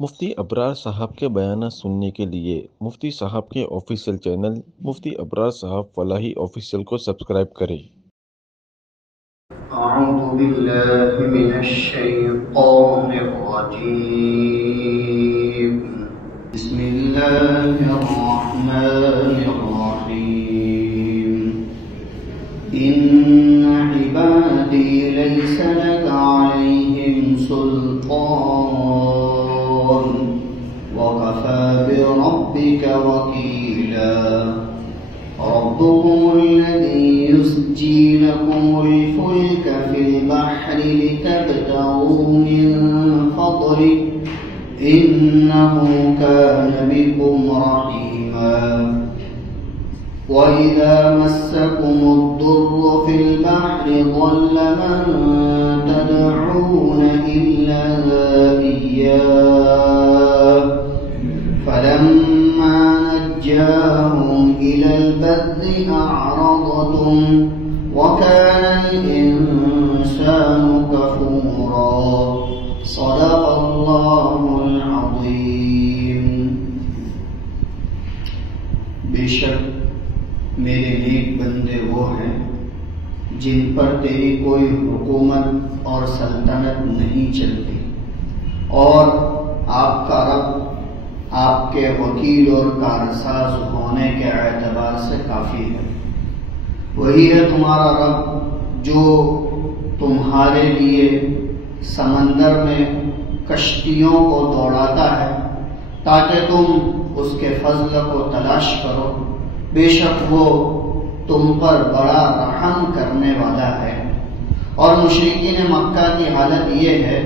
مفتی ابرار صاحب کے بیانات سننے کے لیے مفتی صاحب کے آفیشیل چینل مفتی ابرار صاحب فلاحی آفیشیل کو سبسکرائب کریں۔ اعوذ باللہ من الشیطان الرجیم بسم اللہ الرحمن الرحیم ان عبادی لیس لک علیہم سلطان وَكَفَى بِرَبِّكَ وَكِيلًا رَبُّكُمُ الَّذِي يُزْجِي لَكُمُ الْفُلْكَ فِي الْبَحْرِ لِتَبْتَغُوا مِنْ فَضْلِهِ إِنَّهُ كَانَ بِكُمْ رَحِيمًا وَإِذَا مَسَّكُمُ الضُّرُّ فِي الْبَحْرِ ضَلَّ مَن تَدْعُونَ إِلَّا إِيَّاهُ فَلَمَّا نَجَّاهُمْ إِلَى الْبَرِّ أَعْرَضْتُمْ وَكَانَ الْإِنسَانُ كَفُورًا صدق اللہ العظیم۔ بے شک میرے نیک بندے وہ ہیں جن پر تیری کوئی حکومت اور سلطنت نہیں چلتی، اور آپ کا رب آپ کے وکیل اور کارساز ہونے کے اعتبار سے کافی ہے۔ وہی ہے تمہارا رب جو تمہارے لیے سمندر میں کشتیوں کو دوڑاتا ہے تاکہ تم اس کے فضل کو تلاش کرو، بے شک وہ تم پر بڑا رحم کرنے والا ہے۔ اور مشرکین مکہ کی حالت یہ ہے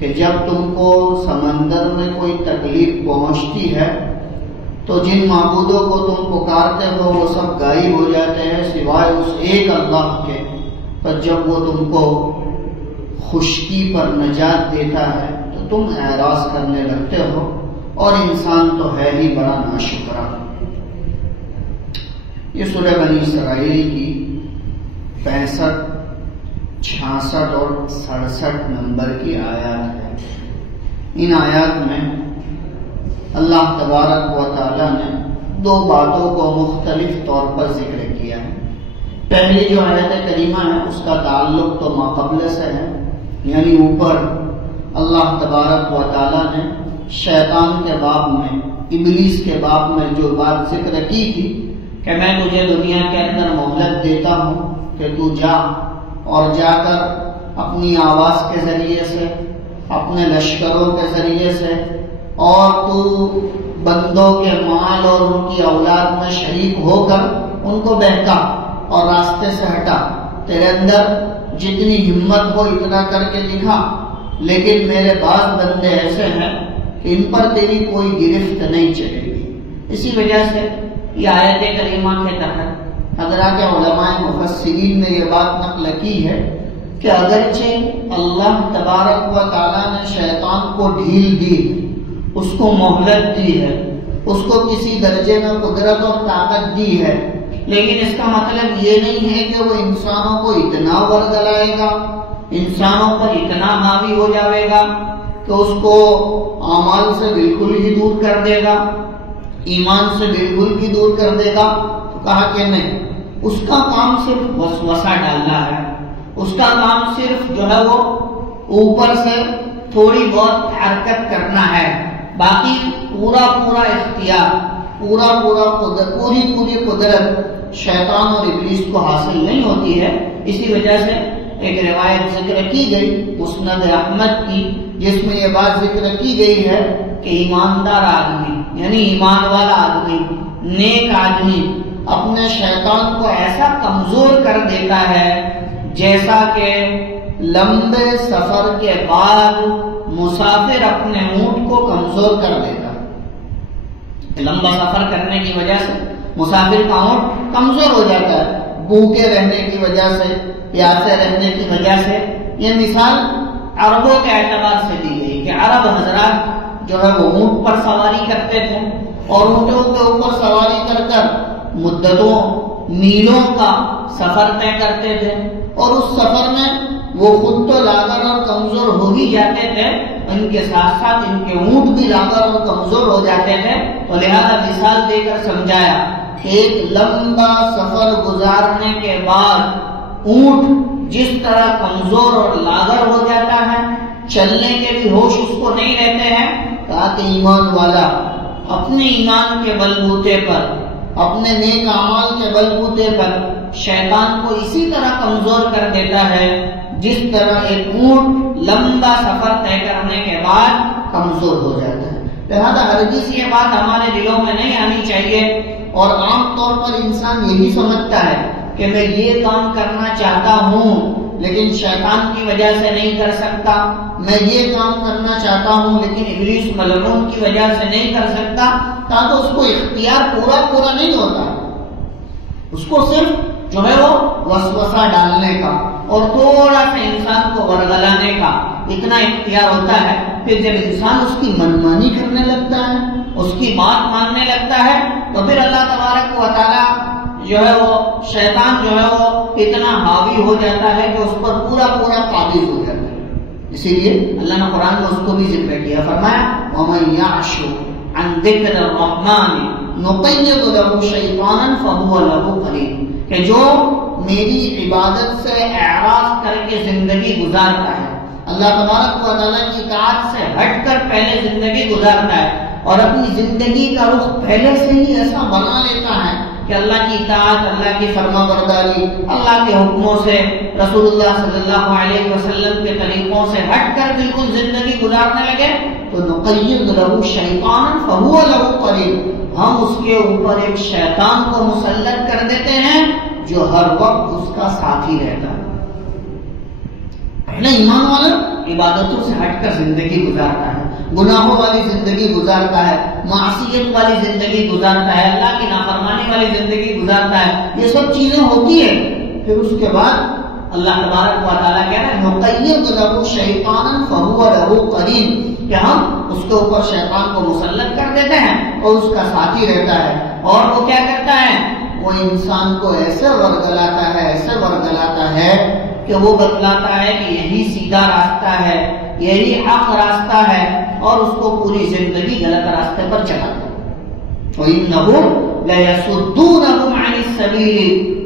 کہ جب تم کو سمندر میں کوئی تکلیف پہنچتی ہے تو جن معبودوں کو تم پکارتے ہو وہ سب غائب ہو جاتے ہیں سوائے اس ایک اللہ کے۔ پر جب وہ تم کو خشکی پر نجات دیتا ہے تو تم اعراض کرنے لگتے ہو، اور انسان تو ہے ہی بڑا ناشکرا۔ یہ سورہ بنی اسرائیل کی 65، 66 اور 67 نمبر کی آیات ہے۔ ان آیات میں اللہ تبارک و تعالی نے دو باتوں کو مختلف طور پر ذکر کیا ہے۔ پہلی جو آیت کریمہ ہے اس کا تعلق تو ماقبل سے ہے، یعنی اوپر اللہ تبارک و تعالی نے شیطان کے باب میں، ابلیس کے باب میں جو بات ذکر کی تھی کہ میں تجھے دنیا کے اندر مہلت دیتا ہوں کہ تو جا، اور جا کر اپنی آواز کے ذریعے سے، اپنے لشکروں کے ذریعے سے، اور تو بندوں کے مال اور ان کی اولاد میں شریک ہو کر ان کو بہکا اور راستے سے ہٹا۔ تیرے اندر جتنی ہمت ہو اتنا کر کے دکھا، لیکن میرے بعض بندے ایسے ہیں کہ ان پر تیری کوئی گرفت نہیں چلے گی۔ اسی وجہ سے یہ آیت کریمہ کے تحت حضرات علماء مفسرین نے یہ بات نقل کی ہے کہ اگرچہ اللہ تبارک و تعالیٰ نے شیطان کو ڈھیل دی، اس کو مہلت دی ہے، اس کو کسی درجے میں قدرت اور طاقت دی ہے، لیکن اس کا مطلب یہ نہیں ہے کہ وہ انسانوں کو اتنا ورگلائے گا، انسانوں پر اتنا حاوی ہو جاوے گا کہ اس کو اعمال سے بالکل ہی دور کر دے گا، ایمان سے بالکل ہی دور کر دے گا۔ تو کہا کہ نہیں، اس کا کام صرف وسوسہ ڈالنا ہے، اس کا کام صرف جو ہے وہ اوپر سے تھوڑی بہت حرکت کرنا ہے، باقی پورا اختیار، پوری قدرت شیطان اور ابلیس کو حاصل نہیں ہوتی ہے۔ اسی وجہ سے ایک روایت ذکر کی گئی مسند احمد کی، جس میں یہ بات ذکر کی گئی ہے کہ ایماندار آدمی، یعنی ایمان والا آدمی، نیک آدمی اپنے شیطان کو ایسا کمزور کر دیتا ہے جیسا کہ لمبے سفر کے بعد مسافر اپنے اونٹ کو کمزور کر دیتا ہے۔ لمبا سفر کرنے کی وجہ سے مسافر کا اونٹ کمزور ہو جاتا ہے، بھوکے رہنے کی وجہ سے، پیاسے رہنے کی وجہ سے۔ یہ مثال عربوں کے اعتبار سے دی گئی کہ عرب حضرات جو ہے وہ اونٹ پر سواری کرتے تھے، اور اونٹوں کے اوپر سواری کر کر مدتوں میلوں کا سفر طے کرتے تھے، اور اس سفر میں وہ خود تو لاغر اور کمزور ہو ہی جاتے تھے، ان کے ساتھ ساتھ ان کے اونٹ بھی لاغر اور کمزور ہو جاتے تھے، تو لہذا مثال دے کر سمجھایا کہ ایک لمبا سفر گزارنے کے بعد اونٹ جس طرح کمزور اور لاغر ہو جاتا ہے، چلنے کے بھی ہوش اس کو نہیں رہتے ہیں، کہا کہ ایمان والا اپنے ایمان کے بلبوتے پر، اپنے نیک اعمال کے بلبوتے پر شیطان کو اسی طرح کمزور کر دیتا ہے جس طرح ایک اونٹ لمبا سفر طے کرنے کے بعد کمزور ہو جاتا ہے۔ لہذا ہرگز یہ بات ہمارے دلوں میں نہیں آنی چاہیے، اور عام طور پر انسان یہی سمجھتا ہے کہ میں یہ کام کرنا چاہتا ہوں لیکن شیطان کی وجہ سے نہیں کر سکتا، میں یہ کام کرنا چاہتا ہوں لیکن ابلیس ملعون کی وجہ سے نہیں کر سکتا، تاکہ اس کو اختیار پورا نہیں ہوتا، اس کو صرف جو ہے وہ وسوسہ ڈالنے کا اور تھوڑا سا انسان کو ورگلانے کا اتنا اختیار ہوتا ہے۔ پھر جب انسان اس کی منمانی کرنے لگتا ہے، اس کی بات ماننے لگتا ہے، تو پھر اللہ تبارک و تعالی جو ہے وہ شیطان جو ہے وہ اتنا حاوی ہو جاتا ہے کہ اس پر پورا قابض ہو جاتا ہے۔ اسی لیے اللہ نے قرآن میں اس کو بھی ذکر کیا، فرمایا وَمَن يَعْشُ عَن ذِكْرِ الرَّحْمَنِ نُقَيِّضْ لَهُ شَيْطَانًا فَهُوَ لَهُ قَرِينٌ، کہ جو میری عبادت سے اعراض کر کے زندگی گزارتا ہے، اللہ تبارک و تعالیٰ کی اطاعت سے ہٹ کر پہلے زندگی گزارتا ہے اور اپنی زندگی کا رخ پہلے سے ہی ایسا بنا لیتا ہے کہ اللہ کی اطاعت، اللہ کی فرما برداری، اللہ کے حکموں سے، رسول اللہ صلی اللہ علیہ وسلم کے طریقوں سے ہٹ کر بالکل زندگی گزارنے لگے، تو نقیض لہ شیطانا فہو لہ قرین، ہم اس کے اوپر ایک شیطان کو مسلط کر دیتے ہیں جو ہر وقت اس کا ساتھی رہتا ہے۔ پہلے ایمان والا عبادتوں سے ہٹ کر زندگی گزارتا ہے، گناہوں والی زندگی گزارتا ہے، معصیت والی زندگی گزارتا ہے، اللہ کی نافرمانی والی زندگی گزارتا ہے، یہ سب چیزیں ہوتی ہیں۔ پھر اس کے بعد اللہ تبارک و تعالیٰ کہہ رہے ہیں نقیض لہ شیطانا فہو لہ قرین، کہ ہم اس کے اوپر شیطان کو مسلط کر دیتے ہیں اور اس کا ساتھی رہتا ہے، اور وہ کیا کرتا ہے، وہ انسان کو ایسے ورگلاتا ہے کہ وہ بتلاتا ہے کہ یہی سیدھا راستہ ہے، یہی حق راستہ ہے، اور اس کو پوری زندگی غلط راستے پر چلاتا ہے۔ وَإِنَّهُمْ لَيَصُدُّونَهُمْ عَنِ السَّبِيلِ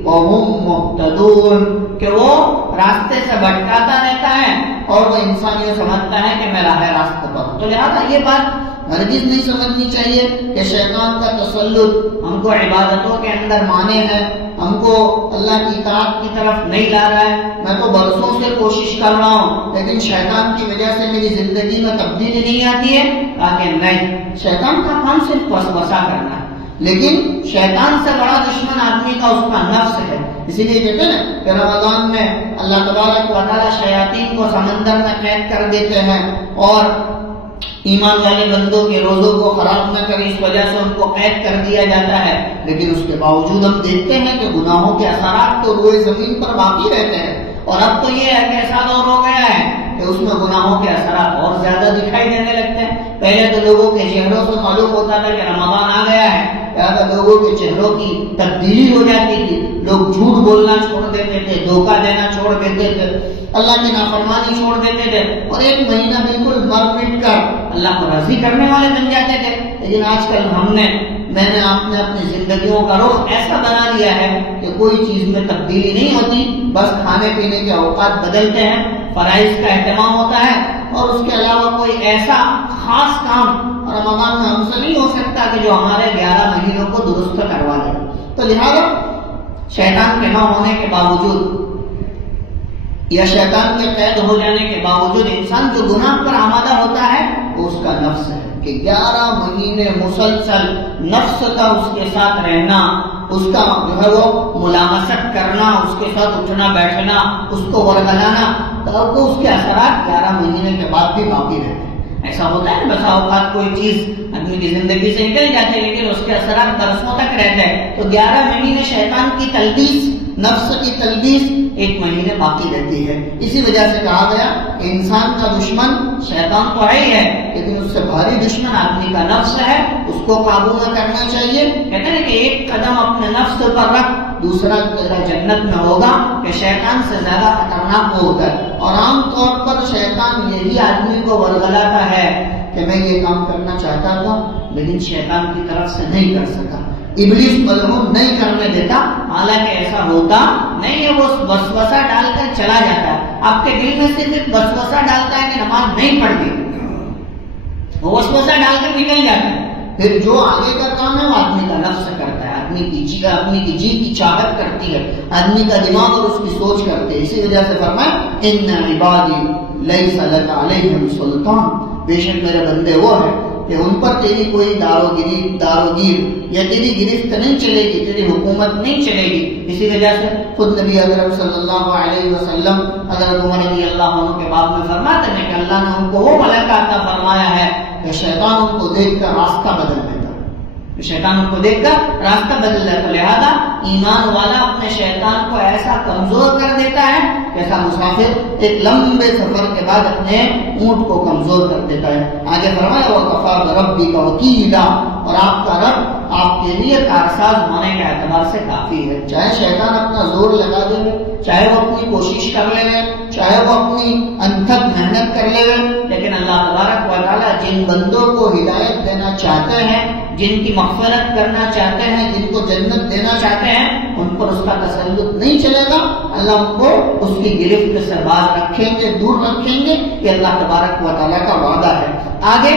وَهُمْ مُهْتَدُونَ، کہ وہ راستے سے بھٹکاتا رہتا ہے اور وہ انسان یہ سمجھتا ہے کہ میں راہ راستہ پر ہوں۔ تو لہٰذا یہ بات ہرگز نہیں سمجھنی چاہیے کہ شیطان کا تسلط ہم کو عبادتوں کے اندر مانے ہے، ہم کو اللہ کی اطاعت کی طرف نہیں لا رہا ہے، میں تو برسوں سے کوشش کر رہا ہوں لیکن شیطان کی وجہ سے میری زندگی میں تبدیلی نہیں آتی ہے، تاکہ نہیں، شیطان کا کام صرف وسوسہ کرنا ہے، لیکن شیطان سے بڑا دشمن آدمی کا اس کا نفس ہے۔ اسی لیے کہتے ہیں کہ رمضان میں اللہ تبارک و تعالیٰ شیاطین کو سمندر میں قید کر دیتے ہیں اور ایمان والے بندوں کے روزوں کو خراب نہ کرے اس وجہ سے ان کو قید کر دیا جاتا ہے، لیکن اس کے باوجود ہم دیکھتے ہیں کہ گناہوں کے اثرات تو روئے زمین پر باقی رہتے ہیں، اور اب تو یہ ہے کہ ایسا دور ہو گیا ہے کہ اس میں گناہوں کے اثرات اور زیادہ دکھائی دینے لگتے ہیں۔ پہلے تو لوگوں کے چہروں سے معلوم ہوتا تھا کہ رمضان آ گیا ہے، لہٰذا لوگوں کے چہروں کی تبدیلی ہو جاتی تھی، لوگ جھوٹ بولنا چھوڑ دیتے تھے، دھوکہ دینا چھوڑ دیتے تھے، اللہ کی نافرمانی چھوڑ دیتے تھے، اور ایک مہینہ بالکل مر مٹ کر اللہ کو راضی کرنے والے بن جاتے تھے۔ لیکن آج کل میں نے آپ نے اپنی زندگیوں کا رخ ایسا بنا لیا ہے کہ کوئی چیز میں تبدیلی نہیں ہوتی، بس کھانے پینے کے اوقات بدلتے ہیں، فرائض کا اہتمام ہوتا ہے، اور اس کے علاوہ کوئی ایسا خاص کام رمضان میں ہم سے نہیں ہو سکتا کہ جو ہمارے 11 مہینوں کو درست کروا دے۔ تو لہٰذا شیطان کے نہ ہونے کے باوجود یا شیطان کے قید ہو جانے کے باوجود انسان جو گناہ پر آمادہ ہوتا ہے وہ اس کا نفس ہے، کہ 11 مہینے مسلسل نفس کا اس کے ساتھ رہنا، اس کا جو ہے وہ ملامست کرنا، اس کے ساتھ اٹھنا بیٹھنا، اس کو ورگلانا، تو اس کے اثرات 11 مہینے کے بعد بھی باقی رہتے ہیں۔ ایسا ہوتا ہے بسا اوقات کوئی چیز آدمی کی زندگی سے نکل جاتی ہے لیکن اس کے اثرات برسوں تک رہتے ہیں، تو 11 مہینے شیطان کی تلبیس، نفس کی تلبیس 1 مہینے باقی رہتی ہے۔ اسی وجہ سے کہا گیا کہ انسان کا دشمن شیطان تو ہے ہی ہے، لیکن اس سے بھاری دشمن آدمی کا نفس ہے، اس کو قابو میں کرنا چاہیے۔ کہتے ہیں کہ ایک قدم اپنے نفس پر رکھ، دوسرا جنت میں ہوگا کہ شیطان سے زیادہ خطرناک وہ ہوتا ہے. اور عام طور پر شیطان یہی آدمی کو ورگلاتا ہے کہ میں یہ کام کرنا چاہتا تھا لیکن شیطان کی طرف سے نہیں کر سکا. ابلیس ملعون نہیں کرنے دیتا، حالانکہ ایسا ہوتا نہیں ہے. وہ وسوسہ ڈال کر چلا جاتا ہے، آپ کے دل میں صرف وسوسہ ڈالتا ہے کہ نماز نہیں پڑھتی، وہ وسوسہ ڈال کر نکل جاتا ہے. پھر جو آگے کا کام ہے وہ آدمی کا نفس کرتا ہے، آدمی کی جی کی چاہت کرتی ہے، آدمی کا دماغ اور اس کی سوچ کرتے ہیں. اسی وجہ سے فرمایا ان عبادی لیس لک علیہم سلطان، بے شک میرے بندے وہ ہیں کہ ان پر تیری کوئی داروگیر یا تیری گرفت نہیں چلے گی، تیری حکومت نہیں چلے گی. اسی وجہ سے خود نبی اکرم صلی اللہ علیہ وسلم حضرت عمر رضی اللہ عنہ کے باب میں فرماتے ہیں کہ اللہ نے ان کو وہ ملائکہ عطا فرمایا ہے کہ شیطان ان کو دیکھ کر راستہ بدل دیتا، شیطان ان کو دیکھ کر راستہ بدل دیتا. لہذا ایمان والا اپنے شیطان کو ایسا کمزور کر دیتا ہے جیسا مسافر ایک لمبے سفر کے بعد اپنے اونٹ کو کمزور کر دیتا ہے. آگے فرمایا وَكَفَىٰ بِرَبِّكَ وَكِيلًا، اور آپ کا رب آپ کے لیے کارساز ہونے کے اعتبار سے کافی ہے. چاہے شیطان اپنا زور لگا دے، چاہے وہ اپنی کوشش کر لے، چاہے وہ اپنی انتھک محنت کر لے، لیکن اللہ تبارک و تعالیٰ جن بندوں کو ہدایت دینا چاہتے ہیں، جن کی مغفرت کرنا چاہتے ہیں، جن کو جنت دینا چاہتے ہیں، ان پر اس کا تسلط نہیں چلے گا. اللہ ان کو اس کی گرفت سے باز رکھیں گے، دور رکھیں گے. یہ اللہ تبارک و تعالیٰ کا وعدہ ہے. آگے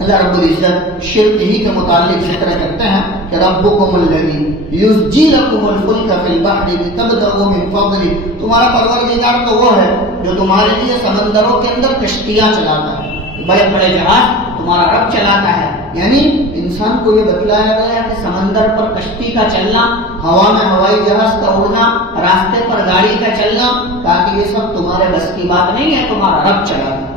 اللہ رب العزت شرک ہی کے متعلق ذکر کرتے ہیں کہ ربکم الذی یزجی لکم الفلک فی البحر لتبتغوا من فضلہ، تمہارا پروردگار تو وہ ہے جو تمہارے لیے سمندروں کے اندر کشتیاں چلاتا ہے، بڑے بڑے جہاز تمہارا رب چلاتا ہے. یعنی انسان کو یہ بتلایا گیا کہ سمندر پر کشتی کا چلنا، ہوا میں ہوائی جہاز کا اڑنا، راستے پر گاڑی کا چلنا، تاکہ یہ سب تمہارے بس کی بات نہیں ہے، تمہارا رب چلاتا ہے.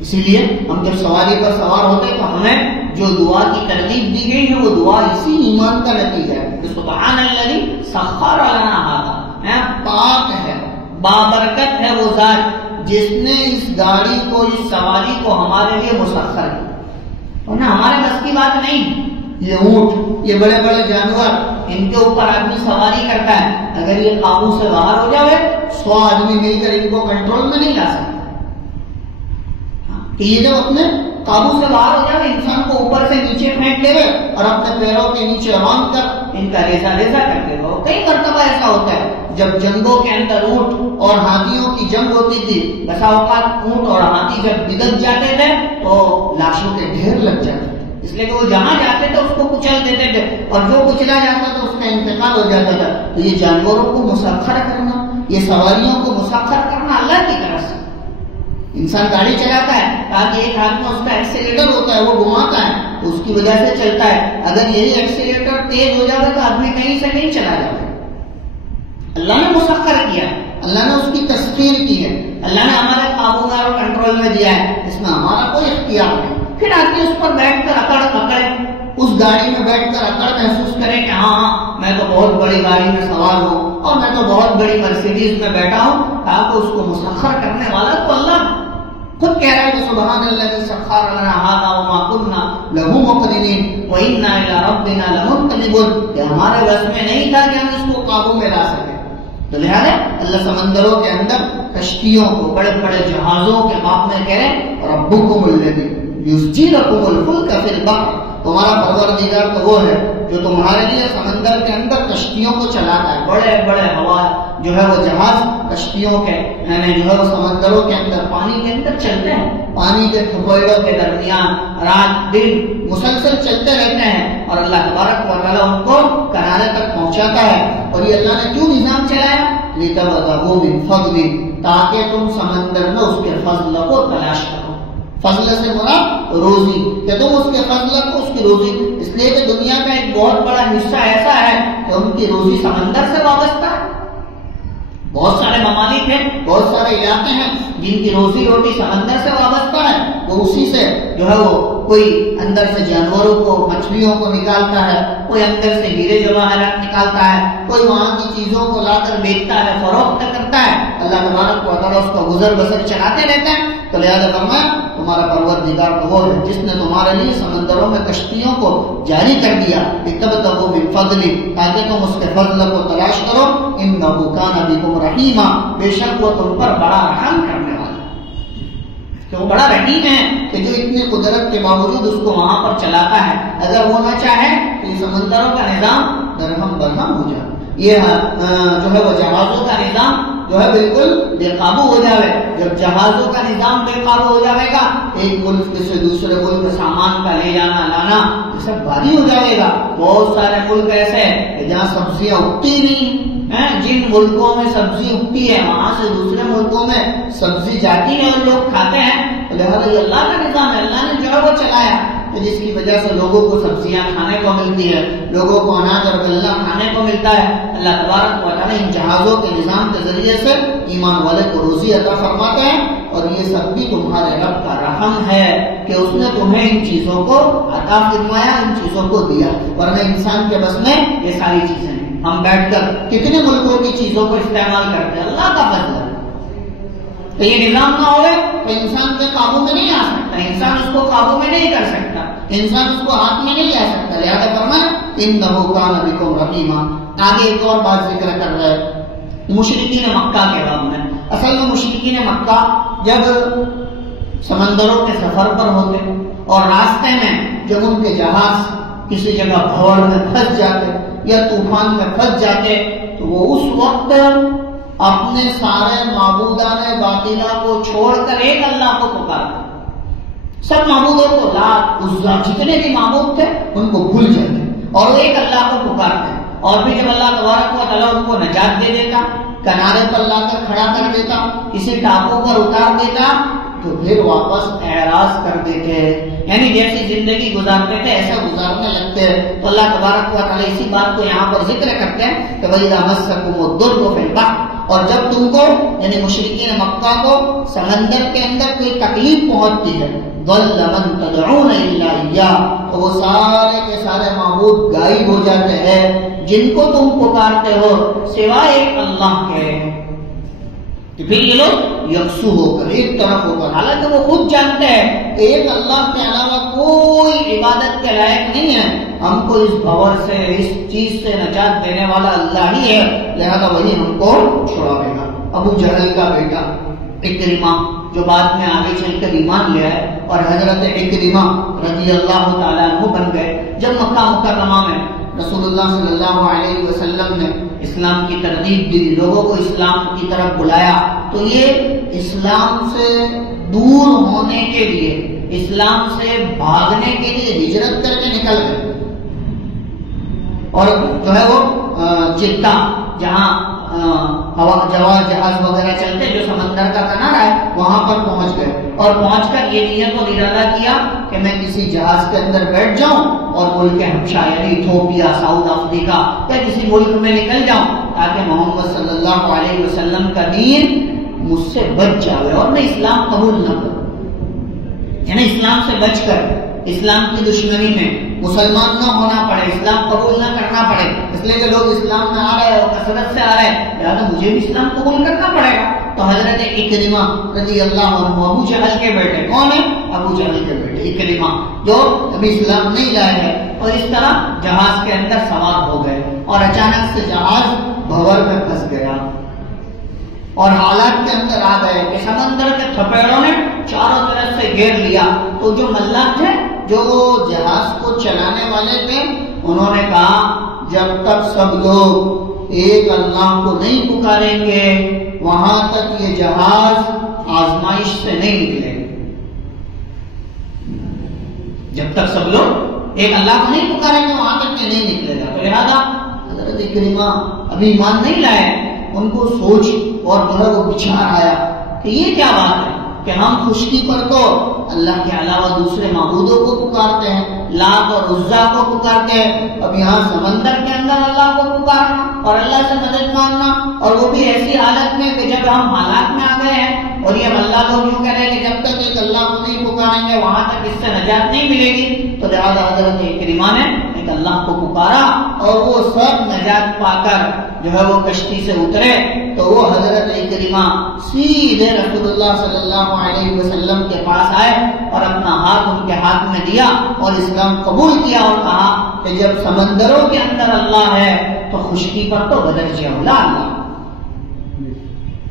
اسی لیے ہم جب سواری پر سوار ہوتے تو ہمیں جو دعا کی ترغیب دی گئی ہے وہ دعا اسی ایمان کا نتیجہ ہے. سبحان الذی سخر لنا ھذا، پاک ہے، بابرکت ہے وہ ذات جس نے اس گاڑی کو، اس سواری کو ہمارے لیے مسخر کیا، ورنہ ہمارے بس کی بات نہیں. یہ اونٹ، یہ بڑے بڑے جانور، ان کے اوپر آدمی سواری کرتا ہے، اگر یہ قابو سے باہر ہو جائے 100 آدمی مل کر ان کو کنٹرول میں نہیں لا سکتے. کہ یہ جب اپنے قابو سے باہر ہو جائے انسان کو اوپر سے نیچے پھینک دے اور اپنے پیروں کے نیچے باندھ کر ان کا ریزہ ریزہ کر دے گا. کئی مرتبہ ایسا ہوتا ہے جب جنگوں کے اندر اونٹ اور ہاتھیوں کی جنگ ہوتی تھی، بسا اوقات اونٹ اور ہاتھی جب بگڑ جاتے تھے تو لاشوں کے ڈھیر لگ جاتے تھے، اس لیے کہ وہ جہاں جاتے تھے اس کو کچل دیتے تھے، اور جو کچلا جاتا تھا اس کا انتقال ہو جاتا تھا. تو یہ جانوروں کو مسخر کرنا، یہ سواریوں کو مسخر کرنا اللہ کی طرف سے. انسان گاڑی چلاتا ہے تاکہ ایک ہاتھ میں اس کا ایکسیلیٹر ہوتا ہے، وہ گھماتا ہے، اس کی وجہ سے چلتا ہے. اگر یہی ایکسیلیٹر تیز ہو جائے تو آدمی کہیں سے نہیں چلا جاتا. اللہ نے مسخر کیا، اللہ نے اس کی تسخیر کی ہے، اللہ نے ہمارے قابو میں اور کنٹرول میں دیا ہے، اس میں ہمارا کوئی اختیار نہیں. پھر آدمی اس پر بیٹھ کر اکڑ پکڑے، اس گاڑی میں بیٹھ کر اکڑ محسوس کرے کہ ہاں میں تو بہت بڑی گاڑی میں سوار ہوں اور میں تو بہت بڑی مرسیڈیز میں بیٹھا ہوں. کہا کہ اس کو مسخر کرنے والا تو اللہ خود کہہ رہا ہے کہ سبحان الذی سخر لنا ھذا وما كنا له مقرنین وانا الى ربنا لمنقلبون، کہ ہمارے بس میں نہیں تھا کہ ہم اس کو قابو میں لا سکیں. تو لہذا اللہ سمندروں کے اندر کشتیوں کو، بڑے بڑے جہازوں کے باب میں کہہ رہے ربکم الذی یزجی لکم الفلک فی البحر، تمہارا پروردگار تو وہ ہے جو تمہارے لیے سمندر کے اندر کشتیوں کو چلاتا ہے. بڑے بڑے ہوا جو ہے وہ جہاز کشتیوں کے یعنی جو ہے وہ سمندروں کے اندر، پانی کے اندر چلتے ہیں، پانی کے ٹھپوئیوں کے درمیان رات دن مسلسل چلتے رہتے ہیں، اور اللہ تبارک و تعالیٰ ان کو کنارے تک پہنچاتا ہے. اور یہ اللہ نے کیوں نظام چلایا؟ لِتَبْتَغُوا مِن فَضْلِهِ، تاکہ تم سمندر میں اس کے فضل کو تلاش کرو. فضل سے مراد روزی، کہ تم اس کے فضل کو، اس کی روزی، اس لیے کہ دنیا کا ایک بہت بڑا حصہ ایسا ہے کہ ان کی روزی سمندر سے وابستہ ہے. بہت سارے ممالک ہیں، بہت سارے علاقے ہیں جن کی روزی روٹی سمندر سے وابستہ ہے. وہ اسی سے جو ہے وہ کوئی اندر سے جانوروں کو، مچھلیوں کو نکالتا ہے، کوئی اندر سے ہیرے جواہرات نکالتا ہے، کوئی وہاں کی چیزوں کو لا کر بیچتا ہے، فروخت کرتا ہے. اللہ تبارک و تعالیٰ اس کا گزر بسر چلاتے رہتے ہیں. تو تو لہٰذا فرمایا تمہارا پروردگار تو وہ ہے جس نے تمہارے لیے سمندروں میں کشتیوں کو جاری کر دیا لتبتغوا من فضلہ تاکہ تم اس کے فضل کو تلاش کرو انہ کان بکم رحیما بے شک وہ تم پر بڑا رحم کرنے والا کہ وہ بڑا رحیم ہے کہ جو اتنی قدرت کے باوجود اس کو وہاں پر چلاتا ہے. اگر وہ نہ چاہے تو یہ سمندروں کا نظام درہم برہم ہو جائے, یہ جو ہے وہ جہازوں کا نظام جو ہے بالکل بے قابو ہو جاوے. جب جہازوں کا نظام بے قابو ہو جاوے گا ایک ملک سے دوسرے ملک سامان کا لے جانا لانا یہ سب بھاری ہو جائے گا. بہت سارے ملک ایسے ہیں کہ جہاں سبزیاں اگتی نہیں ہیں, جن ملکوں میں سبزی اگتی ہے وہاں سے دوسرے ملکوں میں سبزی جاتی ہے اور لوگ کھاتے ہیں. لہٰذا یہ اللہ کا نظام ہے, اللہ نے جو ہے وہ چلایا جس کی وجہ سے لوگوں کو سبزیاں کھانے کو ملتی ہے, لوگوں کو اناج اور غلہ کھانے کو ملتا ہے. اللہ تبارک و تعالیٰ ان جہازوں کے نظام کے ذریعے سے ایمان والے کو روزی عطا فرماتے ہیں. اور یہ سب بھی تمہارے رب کا رحم ہے کہ اس نے تمہیں ان چیزوں کو عطا فرمایا, ان چیزوں کو دیا, ورنہ انسان کے بس میں یہ ساری چیزیں ہیں. ہم بیٹھ کر کتنے ملکوں کی چیزوں کو استعمال کرتے ہیں, اللہ کا فضل ہے. تو یہ نظام نہ ہوئے تو انسان کے قابو میں نہیں آ سکتا, انسان اس کو قابو میں نہیں کر سکتا, انسان اس کو ہاتھ میں نہیں لے سکتا. لہذا فرمایا انہ کان بکم رحیما. آگے ایک اور بات ذکر کر رہے ہیں مشرکین مکہ کے بارے میں. اصل میں مشرکین مکہ جب سمندروں کے سفر پر ہوتے اور راستے میں جب ان کے جہاز کسی جگہ بھور میں پھنس جاتے یا طوفان میں پھنس جاتے تو وہ اس وقت اپنے سارے معبودان باطلہ کو چھوڑ کر ایک اللہ کو پکارتے. سب معبودوں کو لات عزا جتنے بھی معبود تھے ان کو بھول جاتے اور ایک اللہ کو پکارتے. اور پھر جب اللہ تبارک و تعالیٰ ان کو نجات دے دیتا, کنارے پر لا کر کھڑا کر دیتا, کسی ٹاپو پر اتار دیتا تو پھر واپس اعراض کر دیتے, یعنی جیسی زندگی گزارتے تھے ایسا گزارنے لگتے. تو اللہ تبارک و تعالیٰ اسی بات کو یہاں پر ذکر کرتے ہیں کہ وَإِذَا مَسَّكُمُ الضُّرُّ فِي الْبَحْرِ, اور جب تم کو یعنی مشرکین مکہ کو سمندر کے اندر کوئی تکلیف پہنچتی ہے ضَلَّ مَن تَدْعُونَ إِلَّا إِيَّاهُ, تو وہ سارے کے سارے معبود غائب ہو جاتے ہیں جن کو تم پکارتے ہو سوائے ایک اللہ کے. تو پھر یہ لوگ یکسو ہو کر ایک طرف ہو کر, حالانکہ وہ خود جانتے ہیں کہ ایک اللہ کے علاوہ کوئی عبادت کے لائق نہیں ہے, ہم کو اس بھور سے اس چیز سے نجات دینے والا اللہ ہی ہے, لہذا وہی ہم کو چھڑاوے گا. ابو جہل کا بیٹا اکرمہ جو بعد میں آگے چل کر ایمان لے آئے اور حضرت اکرمہ رضی اللہ تعالیٰ عنہ بن گئے. جب مکہ مکرمہ میں رسول اللہ صلی اللہ علیہ وسلم نے اسلام کی ترغیب دی, لوگوں کو اسلام کی طرف بلایا, تو یہ اسلام سے دور ہونے کے لیے, اسلام سے بھاگنے کے لیے ہجرت کر کے نکل گئے. اور جو ہے وہ جدہ جہاں جہاز وغیرہ چلتے جو سمندر کا کنارہ ہے وہاں پر پہنچ گئے, اور پہنچ کر یہ نیت اور ارادہ کیا کہ میں کسی جہاز کے اندر بیٹھ جاؤں اور ملک حبشہ یعنی ایتھوپیا, ساؤتھ افریقہ یا کسی ملک میں نکل جاؤں تاکہ محمد صلی اللہ علیہ وسلم کا دین مجھ سے بچ جائے اور میں اسلام قبول نہ کروں. یعنی اسلام سے بچ کر اسلام کی دشمنی میں مسلمان نہ ہونا پڑے, اسلام قبول نہ کرنا پڑے, اس لیے کہ لوگ اسلام میں آ رہے ہیں اور کثرت سے آ رہے ہیں, لہٰذا مجھے بھی اسلام قبول کرنا پڑے گا. تو حضرت اکرمہ رضی اللہ عنہ ابو جہل کے بیٹے, کون ہے ابو جہل کے بیٹے اکرمہ, جو ابھی اسلام نہیں لائے ہیں, اور اس طرح جہاز کے اندر سوار ہو گئے اور اچانک سے جہاز بھور میں پھنس گیا اور حالات کے اندر آ گئے کہ سمندر کے تھپیڑوں نے چاروں طرف سے گھیر لیا. تو جو ملاح تھے جو جہاز کو چلانے والے تھے انہوں نے کہا جب تک سب لوگ ایک اللہ کو نہیں پکاریں گے وہاں تک یہ جہاز آزمائش سے نہیں نکلے گا. جب تک سب لوگ ایک اللہ کو نہیں پکاریں گے وہاں تک یہ نہیں نکلے گا. تو لہٰذا حضرت اکرمہ ابھی ایمان نہیں لائے, ان کو سوچ اور جو ہے وہ بچار آیا کہ یہ کیا بات ہے کہ ہم خشکی پر تو اللہ کے علاوہ دوسرے معبودوں کو پکارتے ہیں, لات اور عزا کو پکارتے ہیں, اب یہاں سمندر کے اندر اللہ کو پکارنا اور اللہ سے مدد مانگنا, اور وہ بھی ایسی حالت میں کہ جب ہم حالات میں آ گئے ہیں اور یہ اللہ لوگ یوں کہہ رہے ہیں کہ جب تک ایک اللہ کو نہیں پکاریں گے وہاں تک اس سے نجات نہیں ملے گی. تو لہٰذا حضرت اکرمہ نے ایک اللہ کو پکارا اور وہ سب نجات پا کر جو ہے وہ کشتی سے اترے تو وہ حضرت کریمہ سیدھے رسول اللہ صلی اللہ علیہ وسلم کے پاس آئے اور اپنا ہاتھ ان کے ہاتھ میں دیا اور اسلام قبول کیا اور کہا کہ جب سمندروں کے اندر اللہ ہے تو خشکی پر تو بدرجہ اولا اللہ،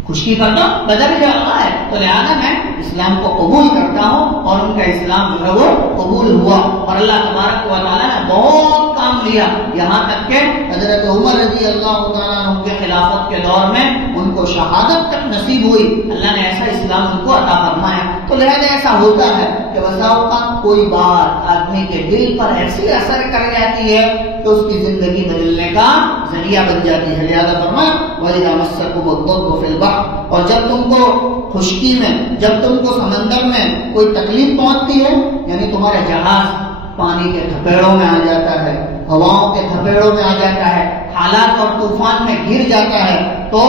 خشکی پر تو بدرجہ اولا ہے، تو لہٰذا میں اسلام کو قبول کرتا ہوں اور ان کا اسلام جو ہے وہ قبول ہوا اور اللہ تبارک و تعالیٰ نے بہت کام لیا، یہاں تک کہ حضرت عمر رضی اللہ تعالیٰ عنہ کے خلافت کے دور میں ان کو شہادت تک نصیب ہوئی، اللہ نے ایسا اسلام ان کو عطا فرمایا۔ تو لہذا ایسا ہوتا ہے کہ بسا اوقات کوئی بات آدمی کے دل پر ایسی اثر کر جاتی ہے کہ اس کی زندگی بدلنے کا ذریعہ بن جاتی ہے، لہذا فرمایا وَإِذَا مَسَّكُمُ الضُّرُّ فِي الْبَحْرِ، اور جب تم کو خشکی میں، جب تم کو سمندر میں کوئی تکلیف پہنچتی ہے، یعنی تمہارا جہاز پانی کے تھپیڑوں میں آ جاتا ہے، ہواؤں کے تھپیڑوں میں آ جاتا ہے، حالات اور طوفان میں گر جاتا ہے، تو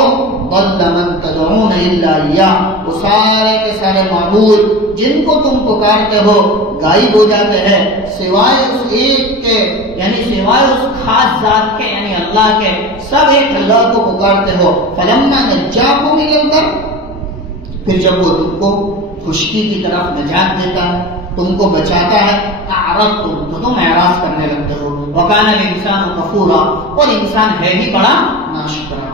ضَلَّ مَن تَدْعُونَ إِلَّا إِيَّاهُ، وہ سارے کے سارے معبود جن کو تم پکارتے ہو غائب ہو جاتے ہیں سوائے اس ایک کے، یعنی سوائے اس خاص ذات کے یعنی اللہ کے، سب ایک اللہ کو پکارتے ہو۔ فَلَمَّا نَجَّاكُمْ إِلَى الْبَرِّ، پھر جب وہ تم کو خشکی کی طرف نجات دیتا ہے، تم کو بچاتا ہے، اعرضتم، تو تم اعراض کرنے لگتے ہو۔ وَكَانَ الْإِنسَانُ كَفُورًا، اور انسان ہے ہی بڑا ناشکرا،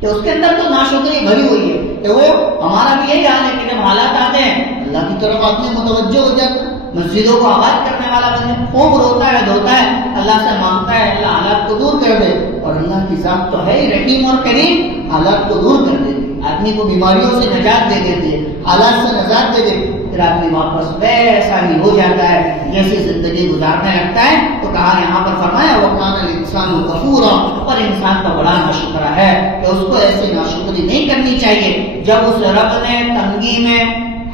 کہ اس کے اندر تو ناشکری بھری ہوئی ہے، کہ وہ ہمارا بھی یہی حال ہے کہ جب حالات آتے ہیں اللہ کی طرف آدمی متوجہ ہو جاتا ہے، مسجدوں کو آباد کرنے والا بندہ خوب روتا ہے دھوتا ہے، اللہ سے مانگتا ہے اللہ حالات کو دور کر دے، اور اللہ کی ذات تو ہے ہی رحیم اور کریم، حالات کو دور کر دیتی، آدمی کو بیماریوں سے نجات دے دیتی ہے، حالات سے نجات دے دیتی، پھر آدمی واپس ویسا ہی ہو جاتا ہے جیسے زندگی گزارنے لگتا ہے۔ تو کہا یہاں پر فرمایا وَكَانَ الْإِنسَانُ كَفُورًا، اور انسان کا بڑا ناشکرا ہے کہ اس کو ایسی ناشکری نہیں کرنی چاہیے۔ جب اس رب نے تنگی میں،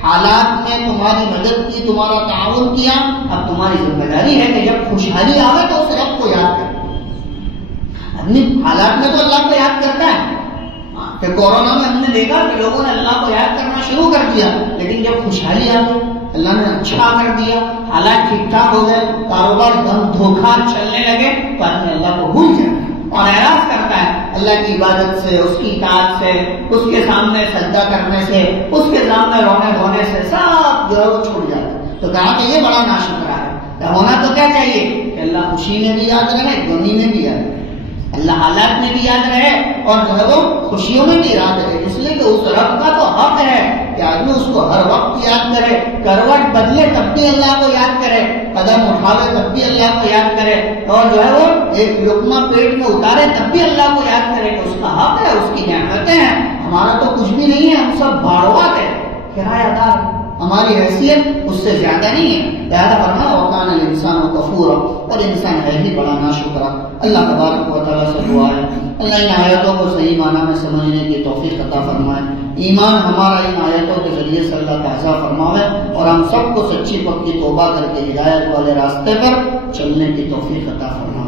حالات میں تمہاری مدد کی، تمہارا تعاون کیا، اب تمہاری ذمہ داری ہے کہ جب خوشحالی آئے تو اس رب کو یاد کرے۔ آدمی حالات میں تو اللہ کو یاد کرتا ہے، کہ کورونا میں ہم نے دیکھا کہ لوگوں نے اللہ کو یاد کرنا شروع کر دیا، لیکن جب خوشحالی آ گئی اللہ نے اچھا کر دیا، حالات ٹھیک ٹھاک ہو گئے، کاروبار دم دھوکھا چلنے لگے، تو آدمی اللہ کو بھول جاتا ہے اور اعراض کرتا ہے اللہ کی عبادت سے، اس کی اطاعت سے، اس کے سامنے سجدہ کرنے سے، اس کے سامنے رونے دھونے سے، سب جو ہے وہ چھوڑ جاتا ہے۔ تو کہا کہ یہ بڑا ناشکرا ہے۔ ہونا تو کیا چاہیے کہ اللہ خوشی میں بھی یاد رہے، غمی میں بھی یاد رہے، اللہ حالات میں بھی یاد رہے اور جو ہے وہ خوشیوں میں بھی یاد رہے، اس لیے کہ اس رب کا تو حق ہے کہ آدمی اس کو ہر وقت یاد کرے، کروٹ بدلے تب بھی اللہ کو یاد کرے، قدم اٹھاوے تب بھی اللہ کو یاد کرے، اور جو ہے وہ ایک لقمہ پیٹ میں اتارے تب بھی اللہ کو یاد کرے کہ اس کا حق ہے، اس کی نعمتیں ہیں، ہمارا تو کچھ بھی نہیں ہے، ہم سب بھاڑوات ہیں، کرایہ دار، ہماری حیثیت اس سے زیادہ نہیں ہے۔ لہذا فرمایا وَكَانَ الْإِنسَانُ كَفُورًا، اور انسان ہے ہی بڑا ناشکرا۔ اللہ تبارک و تعالیٰ سے دعا ہے اللہ ان آیتوں کو صحیح معنی میں سمجھنے کی توفیق عطا فرمائے، ایمان ہمارا ان آیتوں کے ذریعے سے اللہ تعالیٰ فرماوے، اور ہم سب کو سچی پکی توبہ کر کے ہدایت والے راستے پر چلنے کی توفیق عطا فرمائے۔